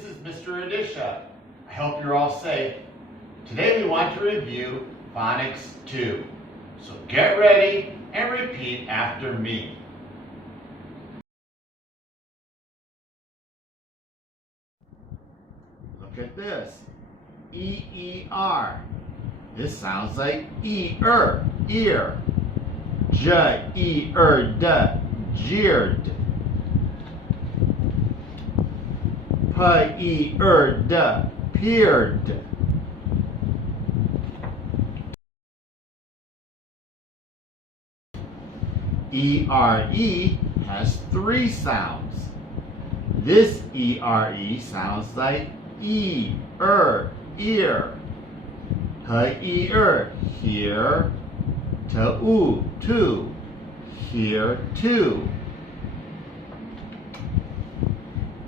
this is Mr. Adisha. I hope you're all safe. Today we want to review Phonics 2. So get ready and repeat after me. Look at this. E-E-R. This sounds like E-er, ear. J-E-R-D, jeered. P-E-R-D, peered. E-R-E has three sounds. This E-R-E sounds like E-er, ear. H-E-er, here. To-oo, to, here, to.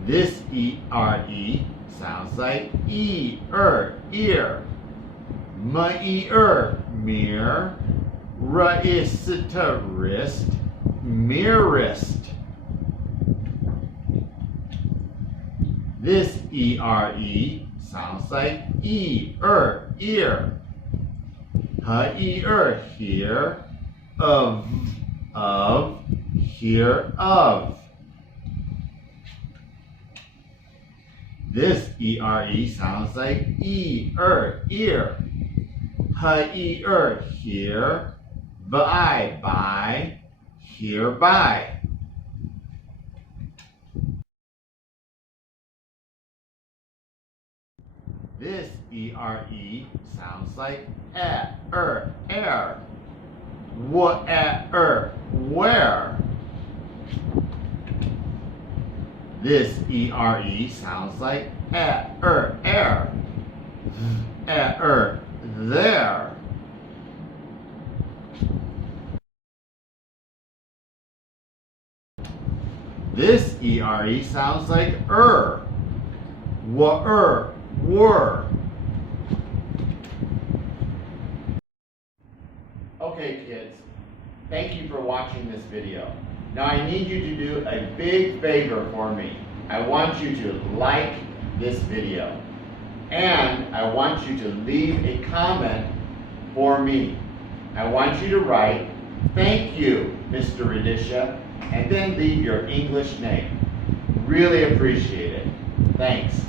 This E-R-E sounds like E-er, ear. M-E-er, mirror. R-I-S-T, wrist, mirrorist. This E-R-E sounds like E-er, ear. H-E-er, here. Of, here, of. This E-R-E sounds like E-er, ear. H-E-er, here. By, hereby. This E-R-E sounds like air. Where. This E-R-E sounds like air. There. This E-R-E sounds like were. Okay kids, thank you for watching this video. Now I need you to do a big favor for me. I want you to like this video. And I want you to leave a comment for me. I want you to write, "Thank you, Mr. Adisha," and then leave your English name. Really appreciate it. Thanks.